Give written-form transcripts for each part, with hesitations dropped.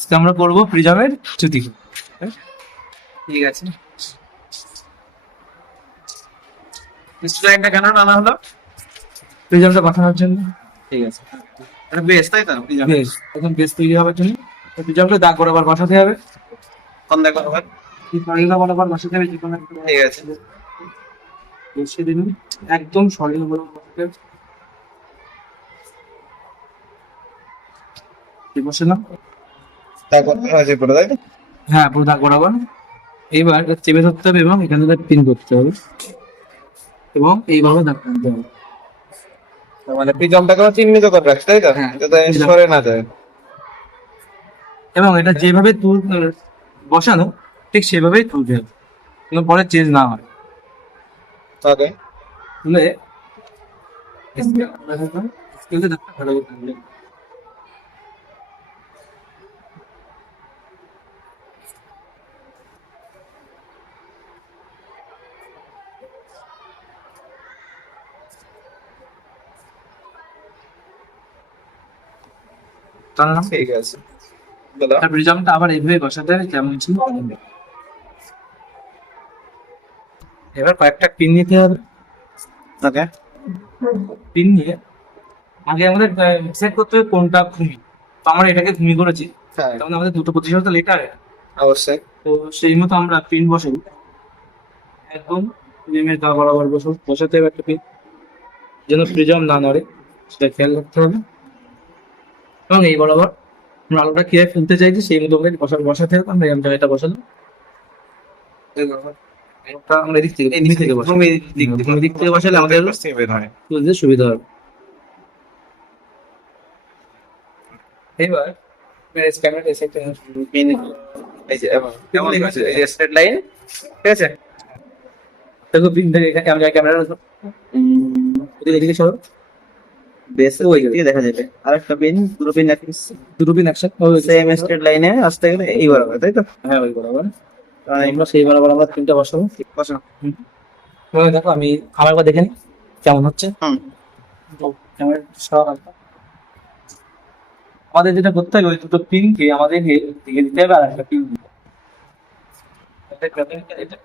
আজকে আমরা করবো প্রিজমের চ্যুতি। ঠিক আছে, স্ট্রাইকটা কেন আনা হলো? প্রিজমটা পাঠানোর জন্য। ঠিক আছে, এটা বেশ তাই তো? বেশ, এখন বেশ তৈরি হওয়ার জন্য প্রিজমটা দাগ বরাবর বসাতে হবে। কোন দেখো হবে? সরিলা বরাবর বসাতে হবে, যে কোনো একটা ঠিক আছে, বসিয়ে দিন। একদম সরিলা বরাবর বসাতে হবে। ঠিক বসালাম। তারপর আছে পুরো তাই তো? হ্যাঁ, পুরো দাগ বরাবর। এইবার এটা চেপে ধরতে হবে এবং এখানে পিন করতে হবে এবং এইভাবে দাগ টানতে হবে। মানে প্রিজমটাকে চিহ্নিত করে রাখছে তাই তো? হ্যাঁ। যাতে সরে না যায়। এবং এটা যেভাবে বসানো ঠিক সেভাবেই তুলতে হবে, কোনো পরে চেঞ্জ না হয়। ওকে, তুলে স্কেলতে দাগটা ভালো করে টানলে। টানলাম। ঠিক আছে, বলো। আর প্রিজমটা আবার এইভাবে বসাতে হবে যেমন ছিল। এবার কয়েকটা পিন নিতে হবে। ওকে, পিন নিয়ে আগে আমাদের সেট করতে হবে কোনটা ভূমি। তো আমরা এটাকে ভূমি করেছি, হ্যাঁ তার মানে আমাদের দুটো প্রতিশত লেটার। অবশ্যই। তো সেই মতো আমরা পিন বসাই। একদম প্রিজমের গা বরাবর বসাতে হবে একটা পিন, যেন প্রিজম না নড়ে সেটা খেয়াল রাখতে হবে। এবং এই বরাবর আমরা আলোটা কিভাবে ফেলতে চাইছি সেই মতো করে বসাতে হবে। আমরা এই জায়গাটা বসালাম। এই বরাবর আলোটা আমরা এদিক থেকে ভূমি থেকে বসাই। ভূমি দিক থেকে বসালে আমাদের বের হয়। বুঝতে সুবিধা হবে। এবার ক্যামেরাটা এসে একটা পিন এই যে এমন আছে, এই যে স্ট্রেট লাইন, ঠিক আছে? দেখো পিনটাকে ক্যামেরা এদিকে সরো। বেসের ওই দিকে দেখা যাবে আরেকটা পিন, দুটো পিন একই দুটো পিন একসাথে সেম স্ট্রেট লাইনে আসতে গেলে এই বরাবর তাই তো? হ্যাঁ, ওই বরাবর। মানে আমরা সেই বরাবর আমরা পিনটা বসাবো। বসো। দেখো আমি আমার একবার দেখে নিই কেমন হচ্ছে। হুম, ক্যামেরা সরাও হালকা। আমাদের যেটা করতে হবে ওই দুটো পিনকে আমাদের দিকে দিতে হবে আর একটা পিন দিতে হবে।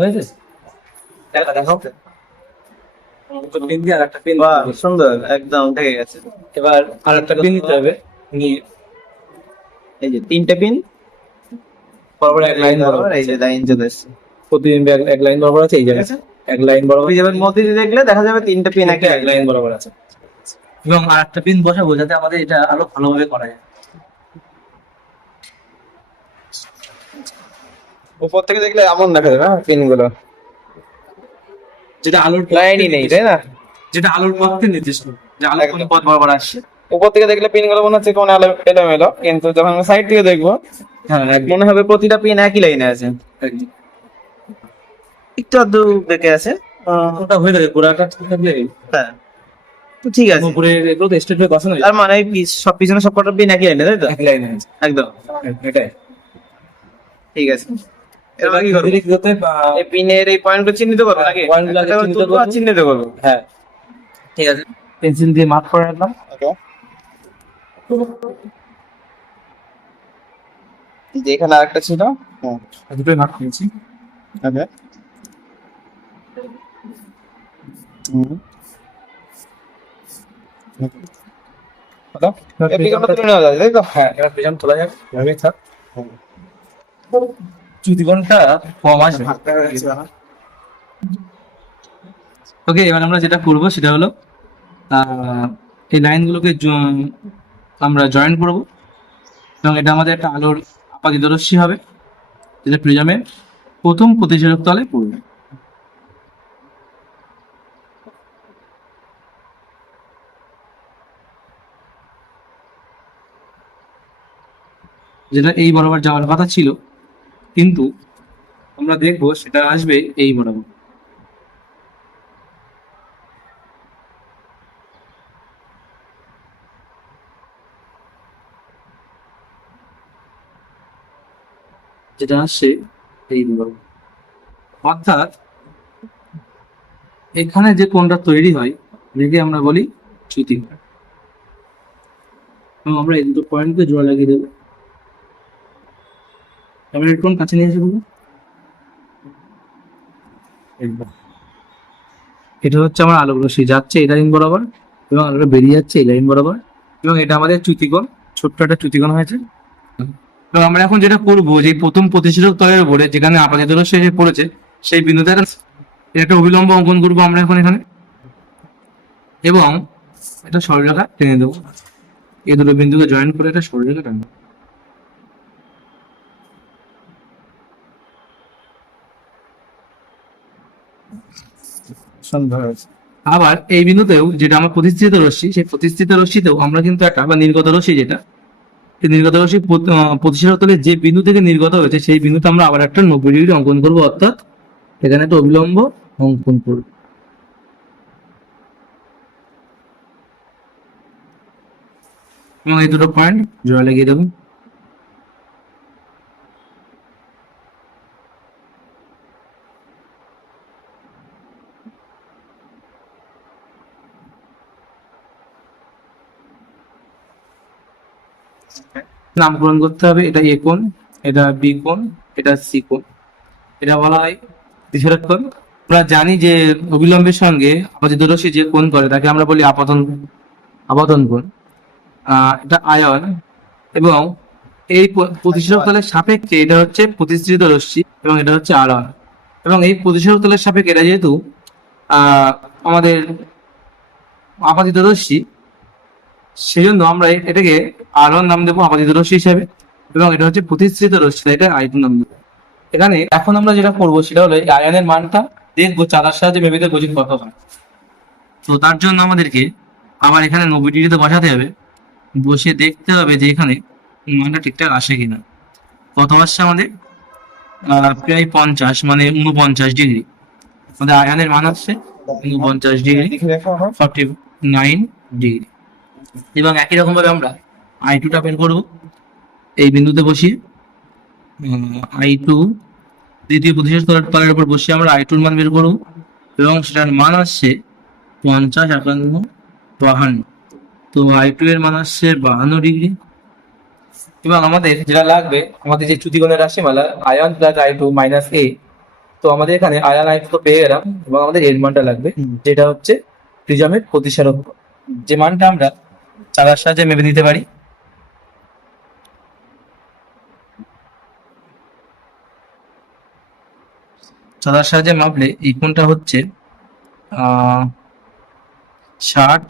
হয়েছে, দেখাও। দুটো পিন দিয়ে আর একটা পিন বাহ সুন্দর, একদম ঠিক আছে। এবার আর একটা পিন দিতে হবে নিয়ে এই যে তিনটে পিন বরাবর এক লাইন বরাবর। এই যে লাইন চলে এসছে, প্রতিদিন এক লাইন বরাবর আছে এই জায়গায়। এক লাইন বরাবর যাবেন মধ্যে দিয়ে দেখলে দেখা যাবে তিনটে পিন একই এক লাইন বরাবর আছে। এবং আর একটা পিন বসাবো যাতে আমাদের এটা আরো ভালোভাবে করা যায়। উপর থেকে দেখলে এমন দেখা যাবে পিন গুলো, যেটা আলোর লাইনই নেই তাই না? যেটা আলোর পথকে নির্দিষ্ট, যে আলো কোন পথ বরাবর আসছে। উপর থেকে দেখলে পিন গুলো মনে হচ্ছে কোন এলোমেলো, কিন্তু যখন সাইড থেকে দেখবো হ্যাঁ, মনে হবে প্রতিটা পিন একই লাইনে আছে, একদম। একটু আধটু বেঁকে আছে। ওটা হয়ে থাকে গোড়াটা ঠিক থাকলে। হ্যাঁ, তো ঠিক আছে। উপরে এগুলো তো স্ট্রেট হয়ে বসানো যায়। তার মানে সব পিছনে সব কটা পিন একই লাইনে তাই তো? এক লাইনে আছে একদম এটাই। ঠিক আছে। এবার কি করতে কি করতে এই পিনের এই পয়েন্ট গুলো চিহ্নিত করবো নাকি? পয়েন্টগুলো আগে একটা করে চিহ্নিত তুলবো আর করবো। চিহ্নিত করবো। হ্যাঁ, ঠিক আছে। পেন্সিল দিয়ে মার্ক করে রাখলাম। ওকে, এই যে এখানে আরেকটা ছিল। হ্যাঁ, দুটোই মার্ক করেছি। ওকে। হলো? এই পিকআপটা তুলে নেওয়া যাবে তাই তো? হ্যাঁ, এবার প্রিজম তোলা যাবে, এভাবেই থাক। চ্যুতিকোণটা কম আসবে। ওকে, এবার আমরা যেটা করবো সেটা হলো এই লাইনগুলোকে আমরা জয়েন করব এবং এটা আমাদের একটা আলোর আপাতিদর্শী হবে, যেটা প্রিজমের প্রথম প্রতিষেধক তলে পড়বে। যেটা এই বরাবর যাওয়ার কথা ছিল, কিন্তু আমরা দেখবো সেটা আসবে এই বরাবর। যেটা আসছে এই বরাবর, অর্থাৎ এখানে যে কোণটা তৈরি হয় এটাকে আমরা বলি চ্যুতিকোণ। এবং আমরা এই দুটো পয়েন্টকে জোড়া লাগিয়ে দেবো। ক্যামেরা কোণ কাছে নিয়ে এসে দেবো। এটা হচ্ছে আমার আলোক রশ্মি যাচ্ছে এই লাইন বরাবর এবং আলোটা বেরিয়ে যাচ্ছে এই লাইন বরাবর, এবং এটা আমাদের চ্যুতিকোণ, ছোট্ট একটা চ্যুতিকোণ হয়েছে। তো আমরা এখন যেটা করবো, যে প্রথম প্রতিসরক তলের উপরে যেখানে আপাতিত রশ্মি এসে পড়েছে সেই বিন্দুতে একটা অভিলম্ব অঙ্কন করবো আমরা এখন এখানে, এবং এটা সরলরেখা টেনে দেবো। এই দুটো বিন্দুকে জয়েন করে একটা সরলরেখা টেনে দেবো। আবার এই বিন্দুতেও যেটা আমার প্রতিষ্ঠিত রশ্মি, সেই প্রতিষ্ঠিত রশ্মিতেও আমরা কিন্তু একটা, বা নির্গত রশ্মি যেটা, সেই নির্গত রশ্মি প্রতিসরক তলে যে বিন্দু থেকে নির্গত হয়েছে সেই বিন্দুতে আমরা আবার একটা 90 ডিগ্রি অঙ্কন করবো, অর্থাৎ এখানে একটা অভিলম্ব অঙ্কন করবো। এবং এই দুটো পয়েন্ট জোড়া লাগিয়ে দেবো। নামকরণ করতে হবে, এটা এ কোণ, এটা বি কোণ, এটা সি কোণ। এটা বলা হয় প্রতিসরক কোণ। আমরা জানি যে অবিলম্বের সঙ্গে আপাতিত রশ্মি যে কোণ করে তাকে আমরা বলি আপতন আপতন কোণ। এটা আয়ন, এবং এই প্রতিসরক তলের সাপেক্ষে এটা হচ্ছে প্রতিসৃত রশ্মি এবং এটা হচ্ছে আয়ন। এবং এই প্রতিসরক তলের সাপেক্ষে এটা যেহেতু আমাদের আপাতিত রশ্মি, সেই জন্য আমরা এটাকে আয়ন নাম দেবো আপাতিত রশ্মি হিসাবে, এবং এটা হচ্ছে প্রতিসৃত রশ্মি, এটা আয়তন নাম দেবো। এখানে এখন আমরা যেটা করবো সেটা হলো এই আয়নের মানটা দেখবো চাঁদার সাহায্যে ভেবে দেখবো যে কত হয়। তো তার জন্য আমাদেরকে আবার এখানে 90 ডিগ্রিতে বসাতে হবে, বসে দেখতে হবে যে এখানে মানটা ঠিকঠাক আসে কিনা। কত আসছে আমাদের? প্রায় 50, মানে 49 ডিগ্রি। আমাদের আয়নের মান আসছে 49 ডিগ্রি, 49 ডিগ্রি। এবং একই রকম ভাবে আমরা I2টা বের করবো এই বিন্দুতে বসিয়ে। I2 দ্বিতীয় প্রতিসরক তলের উপর বসিয়ে আমরা I2-র মান বের করবো, এবং সেটার মান আসছে 50, 51, 52। তো I2 এর মান আসছে 52 ডিগ্রি। এবং আমাদের যেটা লাগবে, আমাদের যে চ্যুতিকোণের রাশিমালা আয়ন প্লাস I2 মাইনাস এ, তো আমাদের এখানে আয়ন I2 তো পেয়ে গেলাম, এবং আমাদের এর মানটা লাগবে যেটা হচ্ছে প্রিজমের প্রতিসরক, যে মানটা আমরা চাঁদার সাহায্যে মেপে দিতে পারি। চাঁদার সাহায্যে মাপলে এই কোণটা হচ্ছে 60,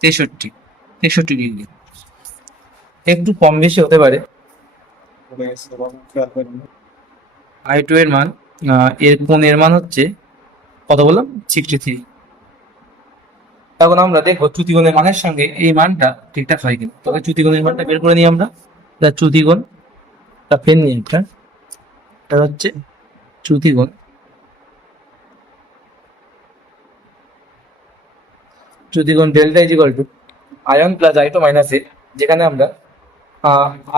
63 ডিগ্রি। একটু কম বেশি হতে পারে। I2 এর মান, এর কোণের মান হচ্ছে কত বললাম? 63। তখন আমরা দেখবো চ্যুতিকোণের মানের সঙ্গে এই মানটা ঠিকঠাক হয় কিনা। তবে চ্যুতিকোণের মানটা বের করে নিই আমরা। চ্যুতিকোণ, তা পেন নিয়ে একটা, এটা হচ্ছে চ্যুতিকোণ। চ্যুতিকোণ delta is equal to i one plus I2 minus A, যেখানে আমরা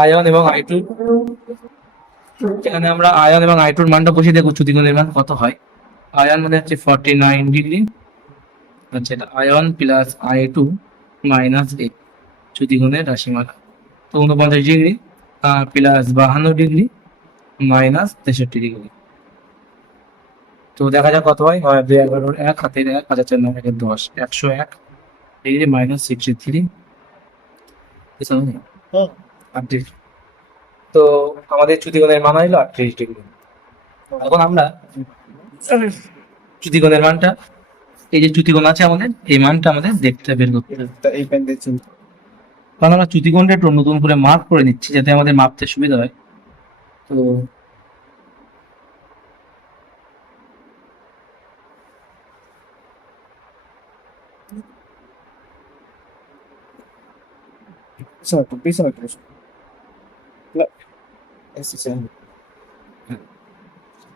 আয়ন এবং I2, যেখানে আমরা আয়ন এবং I2-র মানটা বসিয়ে দেখবো চ্যুতিকোণের মান কত হয়। আয়ন মানে হচ্ছে 49 ডিগ্রি, আচ্ছা এটা আয়ন প্লাস I2 মাইনাস এ, চ্যুতিকোণের রাশিমালা। তো 49 degree plus 52 degree minus 63 degree. তো দেখা যাক কত হয়। 211-র 1, হাতের 1, 5 4 9 1 10, 101 ডিগ্রি মাইনাস 63। তো আমাদের চ্যুতিকোণের মান হলো 38 ডিগ্রি। এখন আমরা চ্যুতিকোণের মানটা, এই যে চ্যুতিকোণ আছে আমাদের, এই মানটা আমাদের দেখতে বের করতে হবে। কারণ আমরা চ্যুতিকোণটা একটু নতুন করে মার্ক করে নিচ্ছি যাতে আমাদের মাপতে সুবিধা হয়। তো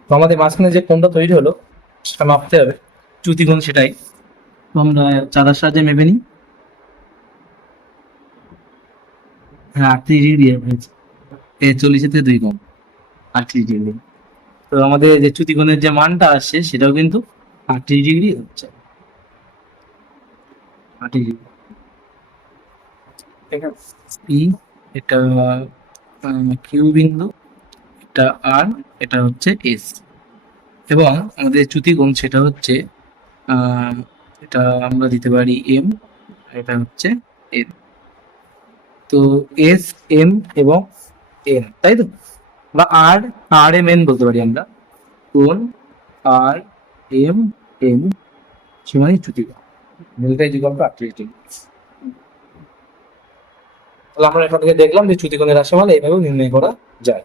তো আমাদের মাঝখানে যে কোণটা তৈরি হলো সেটা মাপতে হবে, চ্যুতিকোণ সেটাই। তো আমরা চাঁদার সাহায্যে মেপে নিই। হ্যাঁ, 38 ডিগ্রি হয়েছে। 40-এর থেকে 2 কম, 38 ডিগ্রি। তো আমাদের যে চ্যুতিকোণের যে মানটা আসছে সেটাও কিন্তু 30 ডিগ্রি হচ্ছে 30 ডিগ্রি। ঠিক আছে। পি, এটা কিউ বিন্দু, এটা আর, এটা হচ্ছে এস, এবং আমাদের চ্যুতিকোণ সেটা হচ্ছে এটা আমরা দিতে পারি এম, এটা হচ্ছে এন। তো এস, এম এবং এন, তাই তো, বা আর, আর এম এন বলতে পারি আমরা। কোণ আর এম এন সমানই চ্যুতিকোণ, delta is equal to 38 degree. তাহলে আমরা এখান থেকে দেখলাম যে চ্যুতিকোণের রাশিমালা এইভাবে নির্ণয় করা যায়।